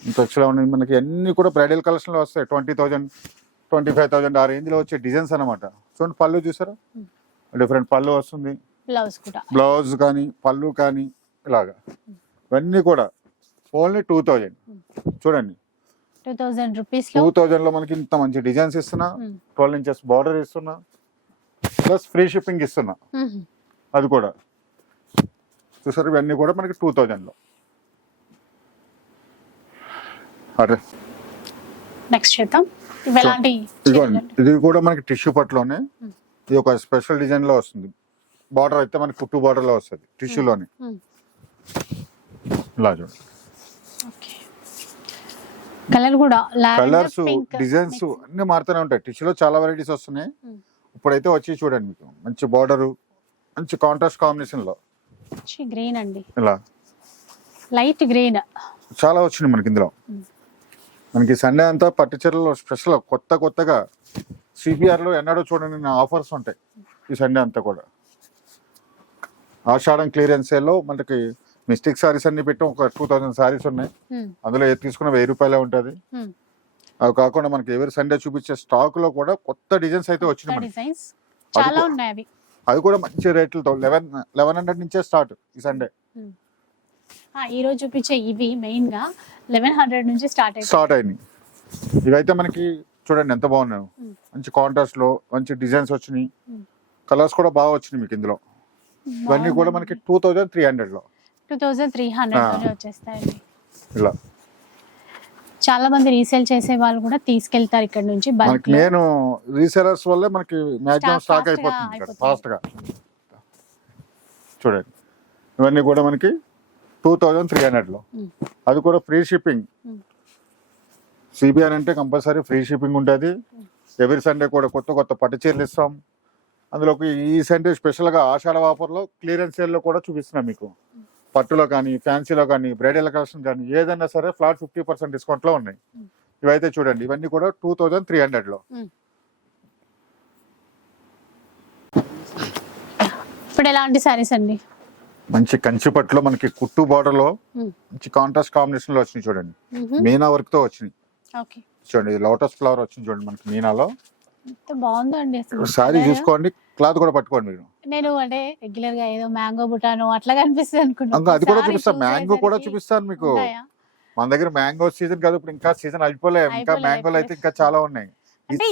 ఇంత ఎక్స్ట్రా ఉన్నాయి. మనకి అన్ని కూడా బ్రైడల్ కలెక్షన్లో వస్తాయి. Twenty thousand twenty five thousand ఆ రేంజ్లో వచ్చే డిజైన్స్ అనమాట చూడండి పళ్ళు చూసారా. డిఫరెంట్ పళ్ళు వస్తుంది. బ్లౌజ్ కూడా. బ్లౌజ్ కానీ పళ్ళు కానీ ఇలాగా. ఇవన్నీ కూడా ఓన్లీ టూ థౌజండ్ చూడండి. టూ థౌజండ్ రూపీస్ టూ థౌజండ్లో మనకి ఇంత మంచి డిజైన్స్ ఇస్తున్నా. ట్వెల్వ్ ఇంచెస్ బార్డర్ ఇస్తున్నా. ప్లస్ ఫ్రీ షిప్పింగ్ ఇస్తున్నా. అది కూడా. చూసారు ఇవన్నీ కూడా మనకి టూ థౌజండ్లో అరే నెక్స్ట్ చేద్దాం? ఇది కూడా మనకి టిష్యూ పట్టులోనే Hmm. ఇది ఒక స్పెషల్ డిజైన్లో వస్తుంది. బార్డర్ అయితే మనకి కుట్టు బార్డర్లో వస్తుంది టిష్యూలోని. ఇలా చూడండి. కలర్ కూడా కలర్స్ డిజైన్స్ అన్ని మారుతూనే ఉంటాయి. టిష్యూలో చాలా వెరైటీస్ వస్తున్నాయి. ఇప్పుడైతే వచ్చి చూడండి మీకు. మంచి బార్డర్ మంచి కాంట్రాస్ట్ కాంబినేషన్లో. గ్రీన్ అండి. ఇలా. లైట్ గ్రీన్ చాలా వచ్చినాయి మనకి ఇందులో. మనకి సండే అంతా పట్టు చీరలో స్పెషల్ కొత్త కొత్తగా సిపిఆర్లో ఎన్నడూ చూడండి ఆఫర్స్ ఉంటాయి. ఈ సండే అంతా కూడా. ఆషాఢం క్లియరెన్స్ సేల్లో మనకి మిస్టేక్ సారీస్ అన్ని పెట్టి. ఒక టూ థౌసండ్ సారీస్ ఉన్నాయి. అందులో ఏది తీసుకున్న వెయ్యి రూపాయలే ఉంటుంది. అవి కాకుండా మనకి ఎవరి సండే చూపించే స్టాక్లో కూడా కొత్త డిజైన్స్ అయితే వచ్చినాయి చాలా ఉన్నాయి అవి. కూడా మంచి రేట్లతో లెవెన్ లెవెన్ హండ్రెడ్ నుంచే స్టార్ట్ ఈ సండే. ఈ రోజు చూపించే ఇవి మెయిన్గా లెవెన్ హండ్రెడ్ నుంచి స్టార్ట్ స్టార్ట్ అయినాయి. ఇవైతే మనకి చూడండి ఎంత బాగున్నాయి. మంచి కాంట్రాస్ట్లో మంచి డిజైన్స్ వచ్చినాయి. కలర్స్ కూడా బాగా వచ్చినాయి మీకు ఇందులో. ఇవన్నీ కూడా మనకి టూ థౌజండ్ త్రీ హండ్రెడ్లో. టూ థౌజండ్ త్రీ హండ్రెడ్ వచ్చేస్తాయండి. ఇలా. చాలా మంది రీసేల్ చేసే వాళ్ళు కూడా తీసుకెళ్తారు ఇక్కడ నుంచి బల్క్ నేను రీసెలర్స్ వల్లే మనకి మాక్సిమం స్టాక్ అయిపోతుంది ఇక్కడ. ఫాస్ట్గా చూడండి. ఇవన్నీ కూడా మనకి టూ థౌజండ్ త్రీ హండ్రెడ్లో Hmm. అది కూడా ఫ్రీ షిప్పింగ్. సిబిఆర్ అంటే కంపల్సరీ ఫ్రీ షిప్పింగ్ ఉంటుంది. ఎవరి సండే కూడా కొత్త కొత్త పట్టు చీరలు ఇస్తాం. అందులో ఈ సండే స్పెషల్గా ఆషాఢ ఆఫర్లో క్లియరెన్స్ సేల్లో కూడా చూపిస్తున్నాం మీకు. పట్టులో కానీ ఫ్యాన్సీలో కానీ బ్రైడల్ కలెక్షన్ కానీ ఏదైనా సరే ఫ్లాట్ ఫిఫ్టీ పర్సెంట్ డిస్కౌంట్లో ఉన్నాయి. ఇవైతే చూడండి ఇవన్నీ కూడా టూ థౌజండ్ త్రీ హండ్రెడ్లో ఇప్పుడు ఎలాంటి సారీస్ అండి? మంచి కంచి పట్టులో మనకి కుట్టు బార్డర్లో. మంచి కాంట్రాస్ట్ కాంబినేషన్లో వచ్చినాయి చూడండి. మీనా వర్క్తో వచ్చినాయి చూడండి లోటస్ ఫ్లవర్ వచ్చింది చూడండి మనకి మీనాలో. ఎంత బాగుందండి అసలు. సారీ. చూసుకోండి క్లాత్ కూడా పట్టుకోండి మీరు. నేను అంటే రెగ్యులర్గా ఏదో మ్యాంగో బుటాను అట్లా కనిపిస్తుంది ఇంకా అనుకున్నాను అది కూడా చూపిస్తాను మ్యాంగో కూడా చూపిస్తాను మీకు? మన దగ్గర మ్యాంగో సీజన్ కాదు ఇప్పుడు ఇంకా సీజన్ అయిపోలే. ఇంకా మ్యాంగోలు అయితే ఇంకా. చాలా ఉన్నాయి.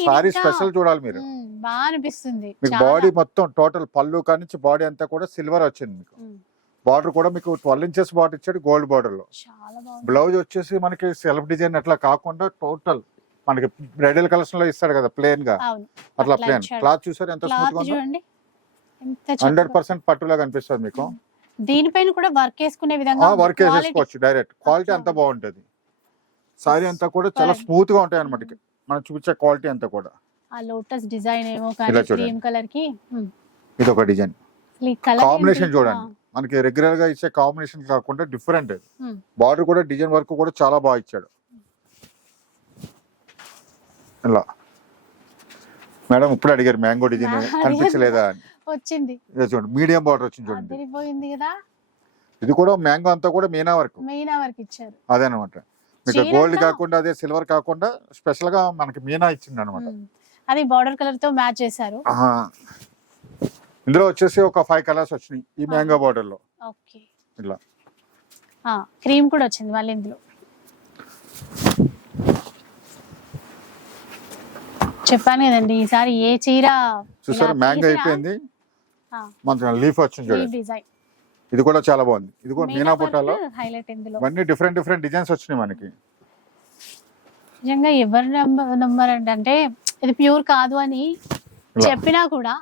సారీ స్పెషల్ చూడాలి మీరు. బాగా అనిపిస్తుంది. మీకు. బాడీ మొత్తం టోటల్ పళ్ళు కాడి నుంచి బాడీ అంతా కూడా సిల్వర్ వచ్చింది మీకు. బార్డర్ కూడా మీకు ట్వెల్వ్ ఇంచెస్ బార్డర్ ఇచ్చాడు గోల్డ్ బార్డర్లో. బ్లౌజ్ వచ్చేసి మనకి సెల్ఫ్ డిజైన్ అట్లా కాకుండా టోటల్ మనకి బ్రైడల్ కలెక్షన్లో ఇస్తాడు కదా ప్లేన్గా అట్లా ప్లేన్. క్లాత్ చూసారు ఎంత స్మూత్గా ఉందో చూడండి హండ్రెడ్. పర్సెంట్ పట్టులా కనిపిస్తుంది మీకు దీనిపైన కూడా వర్క్ వేసుకునే విధంగా. వర్క్. వేసేసుకోవచ్చు డైరెక్ట్ క్వాలిటీ అంతా. బాగుంటది సారీ అంతా కూడా చాలా. స్మూత్గా ఉంటాయి అనమాట మనం చూపించే క్వాలిటీ అంతా కూడా ఆ లోటస్ డిజైన్ ఏమో కానీ. క్రీమ్ కలర్కి ఇది ఒక డిజైన్ కాంబినేషన్ చూడండి మనకి రెగ్యులర్గా ఇచ్చే కాంబినేషన్ కాకుండా డిఫరెంట్. బార్డర్ కూడా డిజైన్ వర్క్ కూడా చాలా బాగా ఇచ్చాడు ఇలా మేడం ఇప్పుడు అడిగారు మ్యాంగో డిజైన్. కనిపించలేదా అని. వచ్చింది. చూడండి మీడియం బార్డర్ వచ్చింది చూడండి కదా. ఇది కూడా మ్యాంగో అంతా కూడా మీనా వర్క్. మెయిన్ వర్క్ ఇచ్చారు. అదేనమాట. మీకు గోల్డ్ కాకుండా అదే సిల్వర్ కాకుండా స్పెషల్గా మనకి మీనా ఇచ్చింది అనమాట. అది బార్డర్ కలర్తో మ్యాచ్ చేశారు. ఇందులో వచ్చేసి ఒక ఫైవ్ కలర్స్ వచ్చినాయి ఈ మ్యాంగో బార్డర్లో. ఓకే. ఇలా. క్రీమ్ కూడా వచ్చింది మళ్ళీ ఇందులో. చెప్పాను కదండి ఈసారి ఏ చీర చూసారా మ్యాంగో అయిపోయింది. మన లీఫ్ వచ్చింది చూడండి. డిజైన్ ఇది కూడా చాలా బాగుంది. ఇది కూడా మీనా బుట్టాలో హైలైట్ ఇందులో. ఇవన్నీ డిఫరెంట్ డిఫరెంట్ డిజైన్స్ వచ్చినాయి మనకి. నిజంగా ఎవరు నమ్మ- నమ్మరండి. అంటే ఇది ప్యూర్ కాదు అని. చెప్పినా కూడా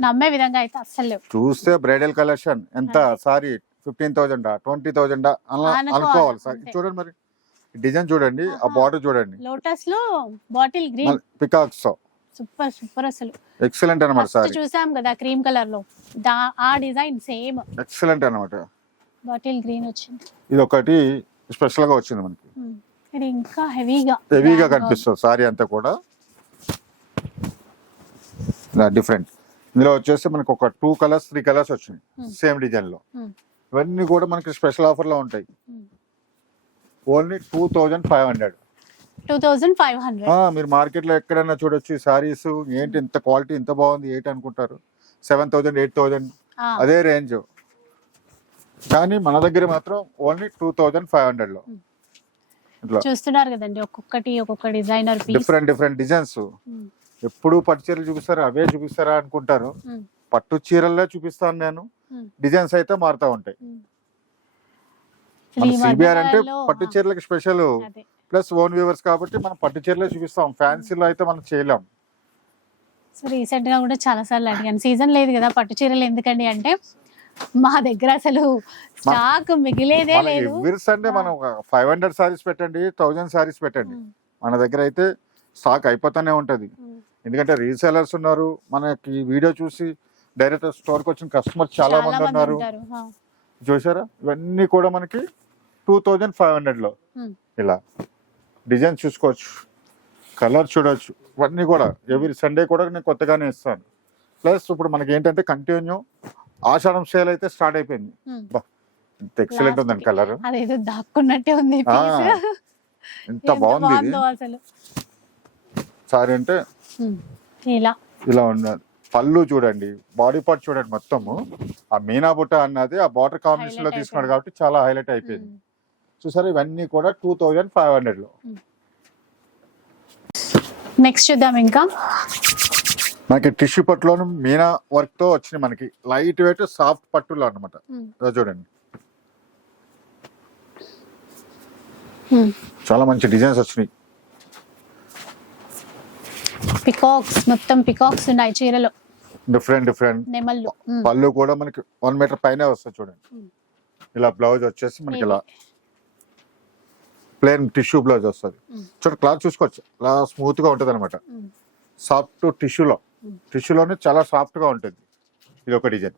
నమ్మే విధంగా అయితే అస్సలు లేవు. చూస్తే బ్రైడల్ కలెక్షన్ ఎంత? Sari fifteen thousand twenty thousand అలా అనుకోవాలి, సార్. చూడండి మరి. డిజైన్ చూడండి ఆ. బార్డర్ చూడండి. లోటస్లో bottle green. Peacocks super super అసలు. Excellent first sari. చూసాం కదా క్రీమ్ కలర్లో ఆ డిజైన్ సేమ్. ఎక్సలెంట్ అనమాట బాటిల్ గ్రీన్ వచ్చింది. ఇది ఒకటి స్పెషల్గా వచ్చింది మనకి. ఇది ఇంకా హెవీగా. హెవీగా కనిపిస్తుంది సారీ అంతా కూడా. డిఫరెంట్. ఇందులో వచ్చేసి మనకు ఒక టూ కలర్స్ త్రీ కలర్స్ వచ్చినాయి Hmm. సేమ్ డిజైన్లో. ఇవన్నీ కూడా మనకి స్పెషల్ ఆఫర్లో ఉంటాయి. Only two thousand five hundred. Two thousand five hundred. మీరు మార్కెట్లో ఎక్కడైనా చూడొచ్చు సారీస్ ఏంటి ఇంత క్వాలిటీ ఇంత బాగుంది ఏంటి అనుకుంటారు? సెవెన్ థౌజండ్ ఎయిట్ థౌజండ్ అదే రేంజ్ కానీ మన దగ్గర మాత్రం ఓన్లీ టూ థౌజండ్ ఫైవ్ హండ్రెడ్లో. ఇట్లా. చూస్తున్నారు కదండి ఒక్కొక్కటి ఒక్కొక్క డిజైనర్ డిఫరెంట్ డిఫరెంట్ డిజైన్స్ ఎప్పుడు పట్టు చీరలు చూపిస్తారా? అవే చూపిస్తారా అనుకుంటారు. పట్టు చీరల్లో చూపిస్తాను నేను. డిజైన్స్ అయితే మారుతా ఉంటాయి. సిబిఆర్ అంటే పట్టు చీరలకి స్పెషల్ ప్లస్ ఓన్ వ్యూవర్స్ కాబట్టి మనం పట్టు చీరలే చూపిస్తాం. ఫ్యాన్సీలో అయితే మనం చేయలేం. సో రీసెంట్గా కూడా చాలా సార్లు అడిగాను. సీజన్ లేదు కదా పట్టు చీరలు ఎందుకండి అంటే మా దగ్గర అసలు స్టాక్ మిగిలేదే లేదు. ఎవ్రీ సండే మనం ఫైవ్ హండ్రెడ్ సారీస్ పెట్టండి థౌజండ్ సారీస్ పెట్టండి. మన దగ్గర అయితే స్టాక్ అయిపోతానే ఉంటది. ఎందుకంటే రీసేలర్స్ ఉన్నారు మనకి వీడియో చూసి డైరెక్ట్ స్టోర్కి వచ్చిన కస్టమర్స్ చాలా మంది ఉన్నారు. చూసారా ఇవన్నీ కూడా మనకి టూ థౌజండ్ ఫైవ్ హండ్రెడ్లో ఉమ్. ఇలా డిజైన్ చూసుకోవచ్చు కలర్ చూడొచ్చు ఇవన్నీ కూడా. ఎవ్రీ సండే కూడా నేను కొత్తగానే ఇస్తాను. ప్లస్ ఇప్పుడు మనకి ఏంటంటే కంటిన్యూ ఆషాఢం సేల్ అయితే స్టార్ట్ అయిపోయింది. ఎంత ఎక్సలెంట్ ఉందండి. కలర్. అదేదో దాక్కున్నట్టే ఉంది. ఎంత బాగుంది సారీ అంటే ఇలా. ఇలా ఉన్నది పళ్ళు చూడండి బాడీ పార్ట్ చూడండి మొత్తము. ఆ మీనా బుట్ట అన్నది ఆ బార్డర్ కాంబినేషన్లో తీసుకున్నాడు. కాబట్టి చాలా హైలైట్ అయిపోయింది. ఉమ్. చూసారా ఇవన్నీ కూడా టూ థౌజండ్ ఫైవ్ హండ్రెడ్లో. నెక్స్ట్ చూద్దాం ఇంకా. మనకి టిష్యూ పట్టులోను మీనా వర్క్తో వచ్చినాయి మనకి. లైట్ వెయిట్ సాఫ్ట్ పట్టులో ఉమ్, ఇదో చూడండి. చాలా మంచి డిజైన్స్ వచ్చినాయి. పికాక్స్ మొత్తం పికాక్స్ ఉన్నాయి చీరలో. డిఫరెంట్ డిఫరెంట్ నెమళ్ళు. పళ్ళు కూడా మనకి వన్ మీటర్ పైనే వస్తుంది చూడండి. ఇలా బ్లౌజ్ వచ్చేసి మనకి ఇలా ప్లేన్ టిష్యూ బ్లౌజ్ వస్తుంది. చూడండి క్లాత్ చూసుకోవచ్చు. ఇలా స్మూత్గా ఉంటది అనమాట. సాఫ్ట్ టిష్యూలో. టిష్యూలోనే చాలా సాఫ్ట్గా ఉంటుంది. ఇది ఒక design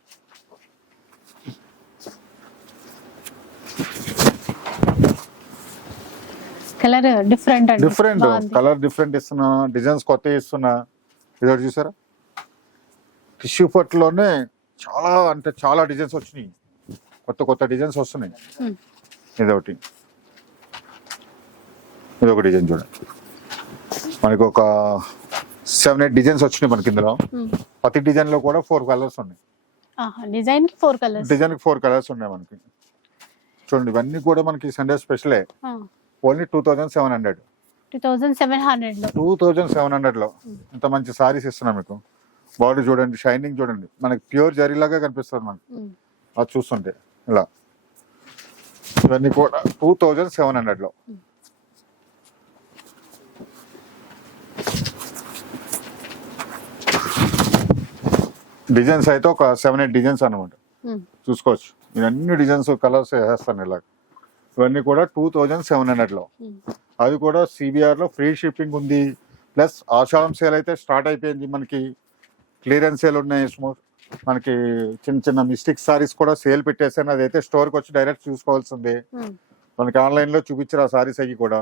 colour different different. Colour different ఇస్తున్నా డిజైన్స్ కొత్త ఇస్తున్నా. ఇది చూసారా? టిష్యూ పట్టులోనే చాలా అంటే చాలా డిజైన్స్ వచ్చినాయి. కొత్త కొత్త డిజైన్స్ వస్తున్నాయి. ఉమ్. ఇది ఒకటి ఇది ఒక డిజైన్ చూడండి. మనకి ఒక సెవెన్ ఎయిట్ డిజైన్స్ వచ్చినాయి మనకి ఇందులో. ప్రతి డిజైన్లో కూడా ఫోర్ కలర్స్ ఉన్నాయి. డిజైన్కి ఫోర్ కలర్స్. డిజైన్కి ఫోర్ కలర్స్ ఉన్నాయి మనకి. చూడండి ఇవన్నీ కూడా మనకి Sunday స్పెషలే. Only two thousand seven hundred. Two thousand seven హండ్రెడ్లో టూ థౌజండ్ సెవెన్ హండ్రెడ్లో ఇంత మంచి సారీస్ ఇస్తున్నాం మీకు. బాడీ చూడండి షైనింగ్ చూడండి. మనకి ప్యూర్ జరీలాగా కనిపిస్తుంది మనకి. అది చూస్తుంటే ఇలా. ఇవన్నీ కూడా టూ థౌజండ్ సెవెన్ హండ్రెడ్లో డిజైన్స్ అయితే ఒక సెవెన్ ఎయిట్ డిజైన్స్ అన్నమాట. ఉమ్. చూసుకోవచ్చు. నేను అన్ని డిజైన్స్ కలర్స్ వేస్తాను ఇలా ఇవన్నీ కూడా టూ థౌజండ్ సెవెన్ హండ్రెడ్లో ఉమ్. అది కూడా సిబిఆర్లో ఫ్రీ షిప్పింగ్ ఉంది. ప్లస్ ఆషాఢం సేల్ అయితే స్టార్ట్ అయిపోయింది మనకి. క్లియరెన్స్ సేల్ ఉన్నాయి మనకి చిన్న చిన్న మిస్టేక్ సారీస్ కూడా సేల్ పెట్టేసాను అదైతే స్టోర్కి వచ్చి డైరెక్ట్ చూసుకోవాల్సిందే. మనకి ఆన్లైన్లో చూపించారు ఆ సారీస్ అవి కూడా.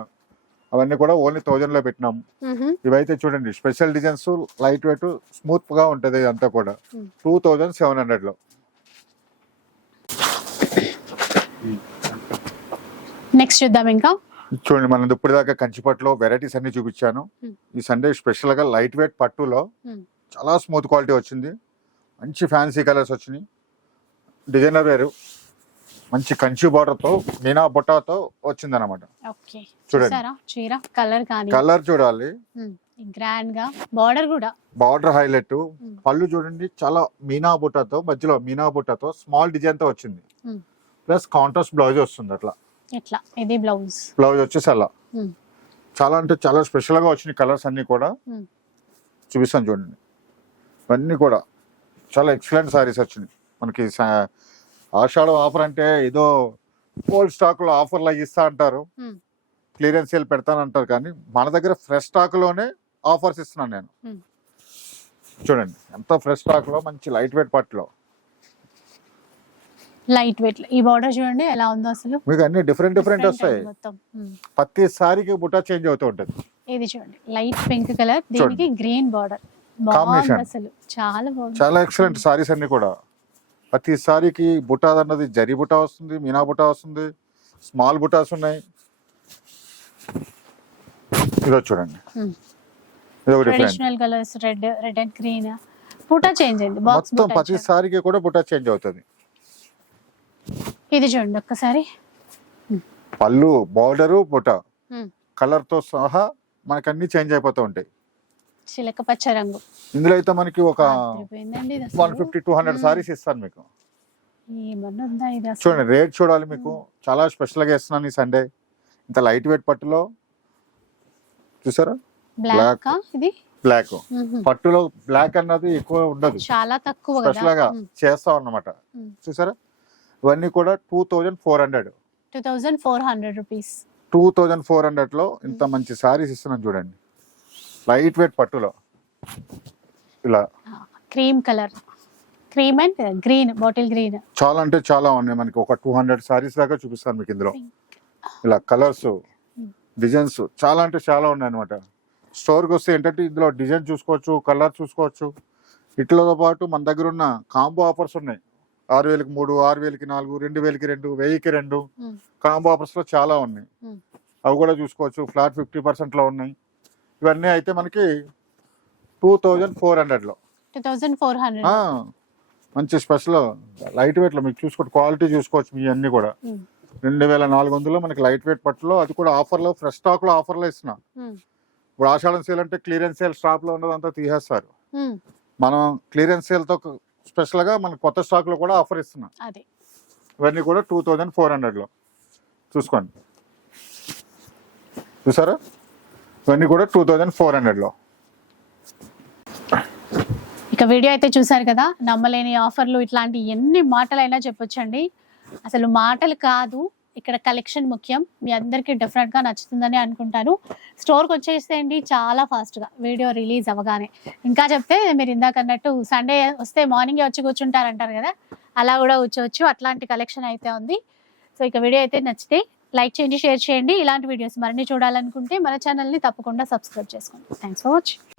అవన్నీ కూడా ఓన్లీ థౌజండ్లో పెట్టినాం. ఇవైతే చూడండి స్పెషల్ డిజైన్స్ లైట్ వెయిట్ స్మూత్గా ఉంటది అంతా కూడా. టూ థౌజండ్ సెవెన్ హండ్రెడ్లో నెక్స్ట్ చూద్దాం ఇంకా. చూడండి మనం ఇప్పుడు దాకా కంచిపట్టులో వెరైటీస్ అన్ని చూపించాను. Hmm. ఈ సండే స్పెషల్గా లైట్ వెయిట్ పట్టులో Hmm. చాలా స్మూత్ క్వాలిటీ వచ్చింది. మంచి ఫ్యాన్సీ కలర్స్ వచ్చినాయి. డిజైనర్ వేరు. మంచి కంచి border తో మీనా బుట్టాతో వచ్చింది అనమాట చూడండి. కలర్ చూడాలి. గ్రాండ్గా. బార్డర్ కూడా. Border highlight Hmm. పళ్ళు చూడండి చాలా మీనా బుట్టతో మధ్యలో మీనా బుట్టతో స్మాల్ డిజైన్తో వచ్చింది. Hmm. ప్లస్ కాంట్రాస్ట్ బ్లౌజ్ వస్తుంది అట్లా. ఇట్లా ఇది బ్లౌజ్. బ్లౌజ్ వచ్చేసి అలా. చాలా అంటే చాలా స్పెషల్గా వచ్చినాయి కలర్స్ అన్ని కూడా. చూపిస్తాను చూడండి. ఇవన్నీ కూడా చాలా ఎక్సలెంట్ సారీస్ వచ్చినాయి. మనకి ఆషాఢం ఆఫర్ అంటే ఏదో ఓల్డ్ స్టాక్లో ఆఫర్లు ఇస్తా అంటారు. క్లియరెన్స్ సేల్ పెడతానంటారు కానీ మన దగ్గర ఫ్రెష్ స్టాక్లోనే ఆఫర్స్ ఇస్తున్నాను నేను. చూడండి ఎంత ఫ్రెష్ స్టాక్లో మంచి లైట్ వెయిట్ పట్టులో లైట్ వెయిట్. ఈ బార్డర్ చూడండి ఎలా ఉందో అసలు. మీకు అన్ని డిఫరెంట్ డిఫరెంట్ వస్తాయి. మొత్తం. ఉమ్. ప్రతి సారీకి బుట్ట చేంజ్ అవుతూ ఉంటుంది. ఇది చూడండి. Light pink colour. దీనికి గ్రీన్ బార్డర్. బాగుంది. అసలు. చాలా బాగుంది. చాలా ఎక్సలెంట్ సారీస్ అన్ని కూడా. ప్రతి సారీకి బుట్ట అన్నది జరి బుట్ట వస్తుంది మీనా బుట్ట వస్తుంది స్మాల్ బుటాస్ ఉన్నాయి. ఇదో చూడండి. Traditional colours red red and green బూటా చేంజ్ అయింది. మొత్తం ప్రతి సారీకి కూడా బుట్ట చేంజ్ అవుతుంది. ఇది చూడండి ఒక్కసారి. పళ్ళు బార్డరు బుట్ట. కలర్తో సహా మనకి అన్ని చేంజ్ అయిపోతూ ఉంటాయి. చిలక పచ్చ రంగు. ఇందులో అయితే మనకి ఒక one. Fifty two hundred. Saris ఇస్తాను మీకు. చూడండి రేట్ చూడాలి మీకు. చాలా స్పెషల్గా ఇస్తున్నాను ఈ సండే. ఇంత లైట్ వెయిట్ పట్టులో. చూసారా? బ్లాక్. ఇది? బ్లాక్. పట్టులో బ్లాక్ అన్నది ఎక్కువ ఉండదు. చాలా తక్కువ స్పెషల్గా చేస్తాం అన్నమాట. చూసారా? ఇవన్నీ కూడా two thousand four hundred two thousand four hundred rupees two thousand four హండ్రెడ్లో ఇంత మంచి సారీస్ ఇస్తున్నాను చూడండి. లైట్ వెయిట్ పట్టులో. ఇలా. Cream colour cream and green bottle green చాలా అంటే చాలా ఉన్నాయి మనకి. ఒక టూ హండ్రెడ్ సారీస్ దాకా చూపిస్తాను మీకు ఇందులో. ఇలా కలర్స్ డిజైన్స్ చాలా అంటే చాలా ఉన్నాయి అనమాట స్టోర్కి వస్తే ఏంటంటే ఇందులో డిజైన్ చూసుకోవచ్చు కలర్ చూసుకోవచ్చు. ఇట్లతో పాటు మన దగ్గర ఉన్న కాంబో ఆఫర్స్ ఉన్నాయి. ఆరు వేలకి మూడు ఆరు వేలకి నాలుగు రెండు వేలకి రెండు వెయ్యికి రెండు. కాంబో ఆఫర్స్లో చాలా ఉన్నాయి. అవి కూడా చూసుకోవచ్చు. ఫ్లాట్ ఫిఫ్టీ పర్సెంట్లో ఉన్నాయి. ఇవన్నీ అయితే మనకి టూ థౌజండ్ ఫోర్ హండ్రెడ్లో. మంచి స్పెషల్ లైట్ వెయిట్లో మీకు చూసుకోవచ్చు క్వాలిటీ చూసుకోవచ్చు మీ అన్ని కూడా. రెండు వేల నాలుగు వందలు మనకి లైట్ వెయిట్ పట్టులో అది కూడా ఆఫర్లో ఫ్రెష్ స్టాక్లో ఆఫర్లో ఇస్తున్నా. ఇప్పుడు ఆషాఢం సేల్ అంటే క్లియరెన్స్ సేల్ స్టాక్లో ఉన్నదంతా తీసేస్తారు. మనం క్లియరెన్స్ సేల్తో స్పెషల్గా మన కొత్త స్టాక్లో కూడా ఆఫర్ ఇస్తున్నాం. అదే. ఇవన్నీ కూడా టూ థౌజండ్ ఫోర్ హండ్రెడ్లో చూసుకోండి. చూసారా? ఇవన్నీ కూడా టూ థౌజండ్ ఫోర్ హండ్రెడ్లో ఇక వీడియో అయితే చూసారు కదా నమ్మలేని ఆఫర్లు ఇట్లాంటి ఎన్ని మాటలైనా చెప్పొచ్చండి. అసలు మాటలు కాదు ఇక్కడ కలెక్షన్ ముఖ్యం. మీ అందరికీ డెఫినెట్గా నచ్చుతుందని అనుకుంటాను. స్టోర్కి వచ్చేసేయండి చాలా ఫాస్ట్గా వీడియో రిలీజ్ అవ్వగానే. ఇంకా చెప్తే మీరు ఇందాక అన్నట్టు సండే వస్తే మార్నింగే వచ్చి కూర్చుంటారంటారు కదా? అలా కూడా కూర్చోవచ్చు. అట్లాంటి కలెక్షన్ అయితే ఉంది. సో ఇక వీడియో అయితే నచ్చితే లైక్ చేయండి షేర్ చేయండి. ఇలాంటి వీడియోస్ మరిన్ని చూడాలనుకుంటే మన ఛానల్ని తప్పకుండా సబ్స్క్రైబ్ చేసుకోండి. Thanks for watching